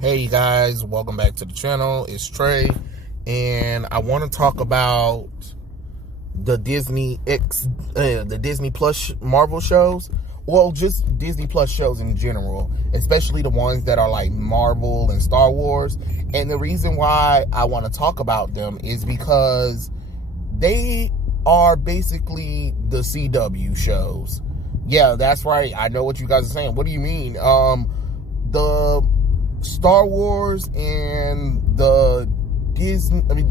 Hey you guys, welcome back to the channel. It's Trey, and I want to talk about the Disney Plus Marvel shows. Well, just Disney Plus shows in general, especially the ones that are like Marvel and Star Wars. And the reason why I want to talk about them is because they are basically the CW shows. Yeah, that's right. I know what you guys are saying. What do you mean? The Star Wars and the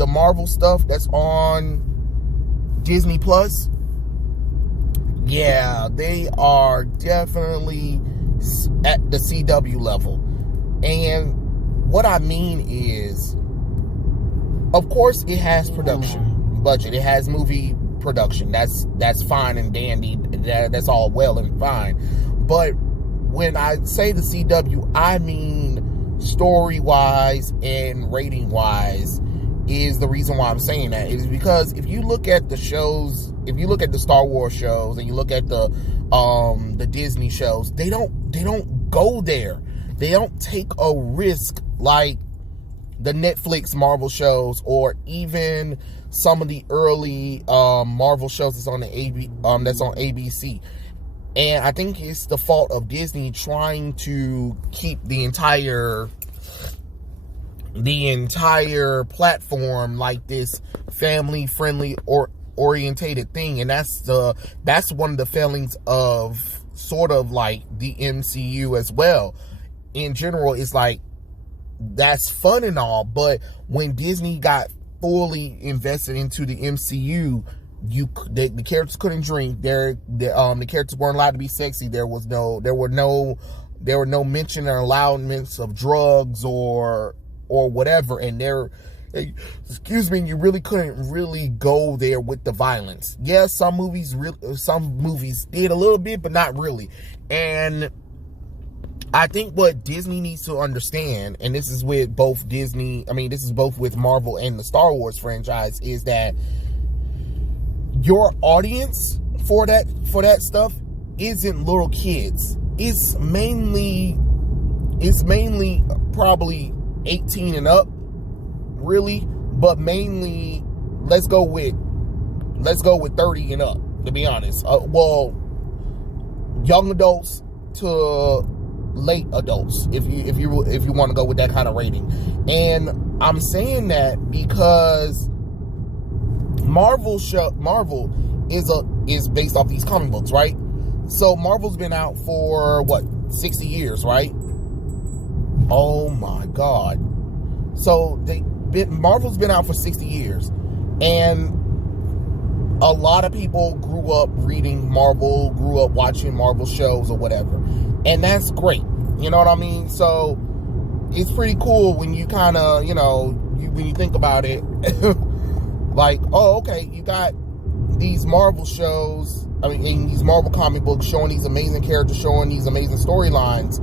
Marvel stuff that's on Disney Plus, yeah, they are definitely at the CW level. And what I mean is, of course, it has production budget. It has movie production. That's fine and dandy. That's all well and fine. But when I say the CW, I mean story-wise and rating-wise is the reason why I'm saying that. Is because if you look at the shows, if you look at the Star Wars shows and you look at the Disney shows, they don't go there. They don't take a risk like the Netflix Marvel shows or even some of the early Marvel shows that's on ABC. And I think it's the fault of Disney trying to keep the entire platform like this family-friendly or orientated thing. And that's one of the failings of sort of like the MCU as well. In general, it's like, that's fun and all, but when Disney got fully invested into the MCU, the characters couldn't drink. The characters weren't allowed to be sexy. There were no mention or allowance of drugs or whatever. And you really couldn't really go there with the violence. Yes, some movies did a little bit, but not really. And I think what Disney needs to understand, and this is with both with Marvel and the Star Wars franchise, is that your audience for that stuff isn't little kids. It's mainly probably 18 and up, really, but mainly let's go with 30 and up, to be honest. Young adults to late adults, if you want to go with that kind of rating. And I'm saying that because Marvel is based off these comic books, right? So Marvel's been out for 60 years, right? Oh my God. So Marvel's been out for 60 years, and a lot of people grew up reading Marvel, grew up watching Marvel shows or whatever. And that's great. You know what I mean? So it's pretty cool when you kind of, when you think about it, like, oh, okay, you got these Marvel shows, and these Marvel comic books showing these amazing characters, showing these amazing storylines.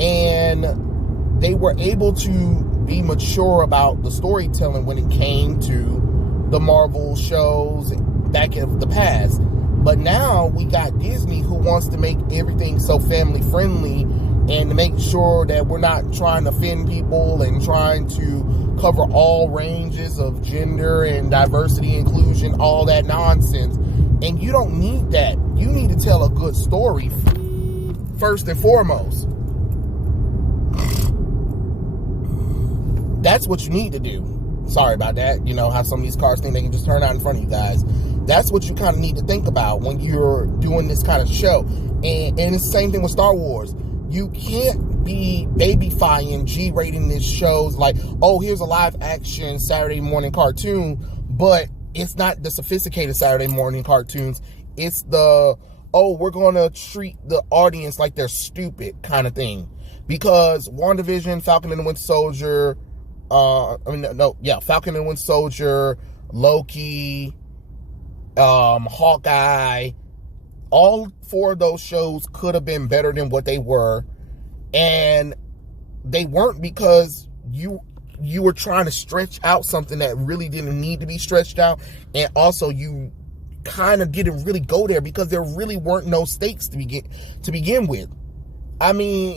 And they were able to be mature about the storytelling when it came to the Marvel shows back in the past. But now we got Disney, who wants to make everything so family friendly and to make sure that we're not trying to offend people and trying to cover all ranges of gender and diversity, inclusion, all that nonsense. And you don't need that. You need to tell a good story first and foremost. That's what you need to do. Sorry about that. You know how some of these cars think they can just turn out in front of you guys. That's what you kind of need to think about when you're doing this kind of show. And it's the same thing with Star Wars. You can't be babyfying, G-rating these shows like, oh, here's a live action Saturday morning cartoon, but it's not the sophisticated Saturday morning cartoons. It's the, oh, we're going to treat the audience like they're stupid kind of thing. Because WandaVision, Falcon and the Winter Soldier, Falcon and the Winter Soldier, Loki, Hawkeye, all four of those shows could have been better than what they were, and they weren't because you were trying to stretch out something that really didn't need to be stretched out, and also you kind of didn't really go there because there really weren't no stakes to begin with. I mean,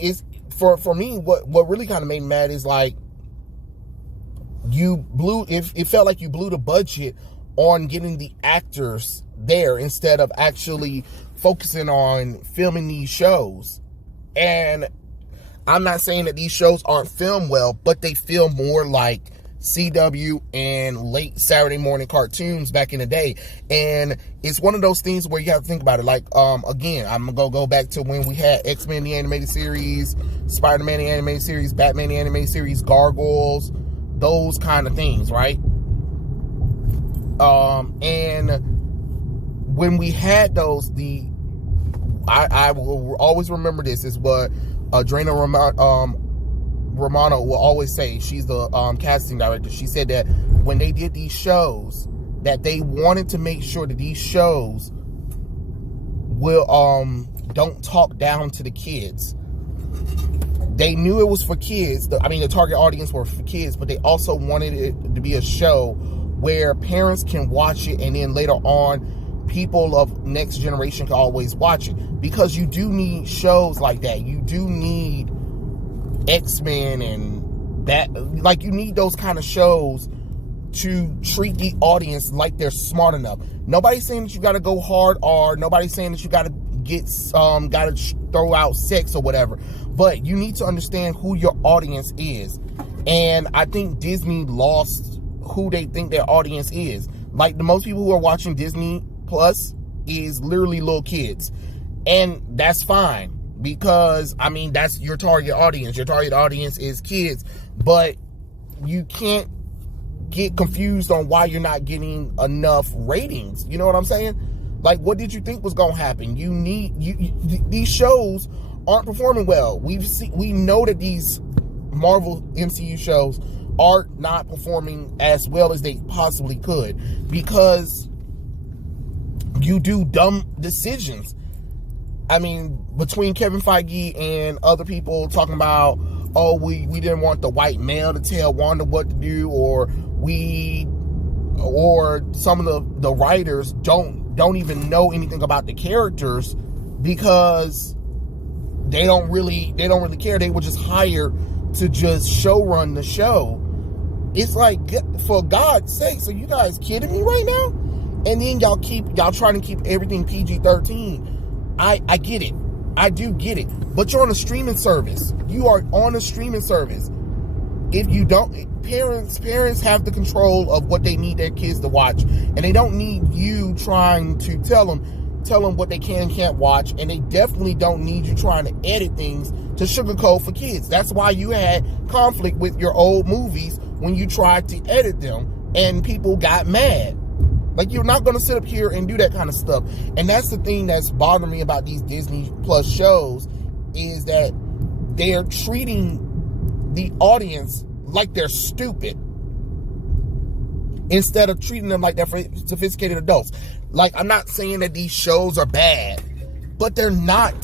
for me, what really kind of made me mad is like, it felt like you blew the budget on getting the actors there instead of actually focusing on filming these shows. And I'm not saying that these shows aren't filmed well, but they feel more like CW and late Saturday morning cartoons back in the day. And it's one of those things where you have to think about it. Like, again, I'm gonna go back to when we had X-Men the animated series, Spider-Man the animated series, Batman the animated series, Gargoyles, those kind of things, right? And when we had those, I will always remember this, is what Adrena Romano will always say. She's the casting director. She said that when they did these shows, that they wanted to make sure that these shows will don't talk down to the kids. They knew it was for kids. The target audience were for kids, but they also wanted it to be a show where parents can watch it, and then later on, people of next generation can always watch it. Because you do need shows like that. You do need X-Men and that, like, you need those kind of shows to treat the audience like they're smart enough. Nobody's saying that you got to go hard, or nobody's saying that you got to throw out sex or whatever, but you need to understand who your audience is. And I think Disney lost who they think their audience is. Like, the most people who are watching Disney Plus is literally little kids, and that's fine, because that's your target audience. Your target audience is kids, but you can't get confused on why you're not getting enough ratings. You know what I'm saying? Like, what did you think was gonna happen? These shows aren't performing well. We know that these Marvel MCU shows are not performing as well as they possibly could, because you do dumb decisions. Between Kevin Feige and other people talking about, oh, we didn't want the white male to tell Wanda what to do, or some of the writers don't even know anything about the characters, because they don't really care. They were just hired to just show run the show. It's like, for God's sake, so you guys kidding me right now? And then y'all trying to keep everything PG-13. I get it. I do get it. But you're on a streaming service. You are on a streaming service. If you don't, parents have the control of what they need their kids to watch, and they don't need you trying to tell them what they can and can't watch, and they definitely don't need you trying to edit things to sugarcoat for kids. That's why you had conflict with your old movies when you tried to edit them, and people got mad. Like, you're not going to sit up here and do that kind of stuff. And that's the thing that's bothering me about these Disney Plus shows, is that they're treating the audience like they're stupid instead of treating them like they're sophisticated adults. Like, I'm not saying that these shows are bad, but they're not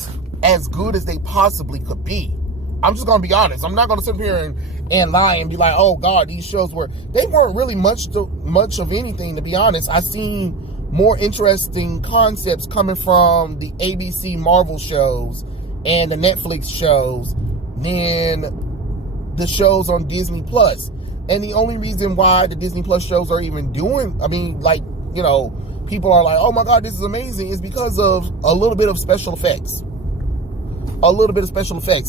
as good as they possibly could be. I'm just going to be honest. I'm not going to sit here and lie and be like, oh God, these shows they weren't really much of anything, to be honest. I seen more interesting concepts coming from the ABC Marvel shows and the Netflix shows than the shows on Disney Plus. And the only reason why the Disney Plus shows are even doing, people are like, oh my God, this is amazing, is because of a little bit of special effects.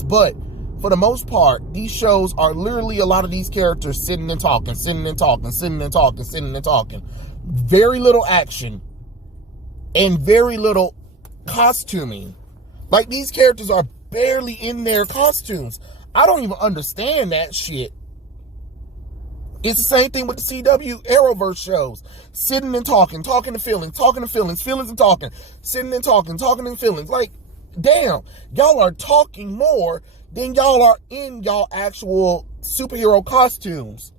But for the most part, these shows are literally a lot of these characters sitting and talking. Very little action and very little costuming. Like, these characters are barely in their costumes. I don't even understand that shit. It's the same thing with the CW Arrowverse shows. Sitting and talking to feelings, feelings and talking. Sitting and talking and feelings. Like, damn, y'all are talking more than y'all are in y'all actual superhero costumes.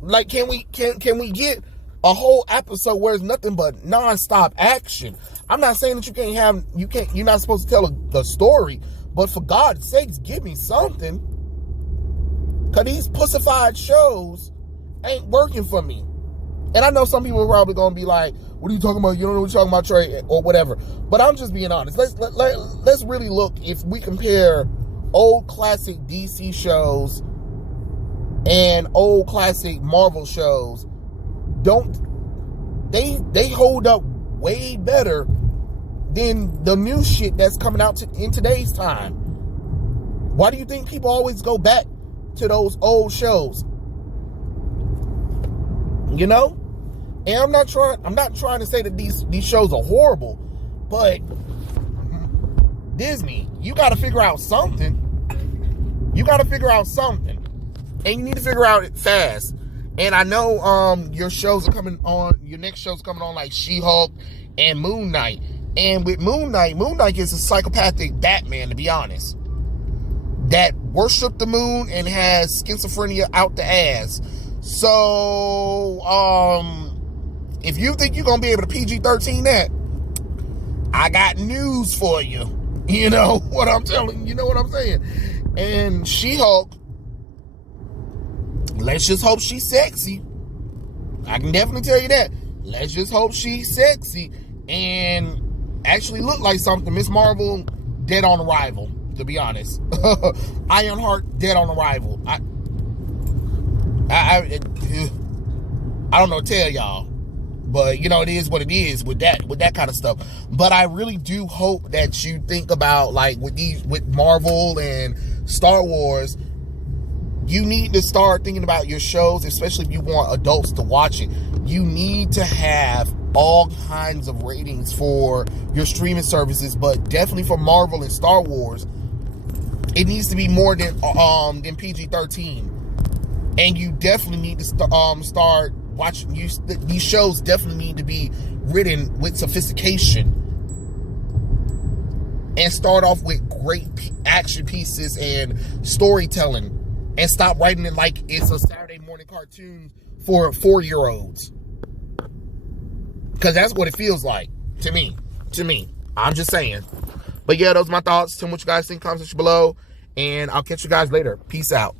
Like, can we get a whole episode where it's nothing but non-stop action? I'm not saying that you're not supposed to tell a story, but for God's sakes, give me something. Cause these pussified shows ain't working for me. And I know some people are probably gonna be like, what are you talking about? You don't know what you're talking about, Trey, or whatever. But I'm just being honest. Let's really look. If we compare old classic DC shows and old classic Marvel shows they hold up way better than the new shit that's coming out in today's time. Why do you think people always go back to those old shows? You know? And I'm not trying to say that these shows are horrible, but Disney, you got to figure out something. You got to figure out something. And you need to figure out it fast. And I know your shows are coming on, your next show's coming on, like She-Hulk and Moon Knight. And with Moon Knight is a psychopathic Batman, to be honest, that worship the moon and has schizophrenia out the ass. So, if you think you're going to be able to PG-13 that, I got news for you. You know what I'm telling you? Know what I'm saying? And She-Hulk, let's just hope she's sexy. I can definitely tell you that. Let's just hope she's sexy and actually look like something. Miss Marvel, dead on arrival, to be honest. Ironheart, dead on arrival. I don't know what to tell y'all, but you know, it is what it is with that kind of stuff. But I really do hope that you think about, like, with Marvel and Star Wars, you need to start thinking about your shows, especially if you want adults to watch it. You need to have all kinds of ratings for your streaming services, but definitely for Marvel and Star Wars, it needs to be more than PG-13. And you definitely need to start watching. These shows definitely need to be written with sophistication and start off with great action pieces and storytelling, and stop writing it like it's a Saturday morning cartoon for 4-year-olds. Because that's what it feels like to me. I'm just saying. But yeah, those are my thoughts. Tell me what you guys think. Comment section below. And I'll catch you guys later. Peace out.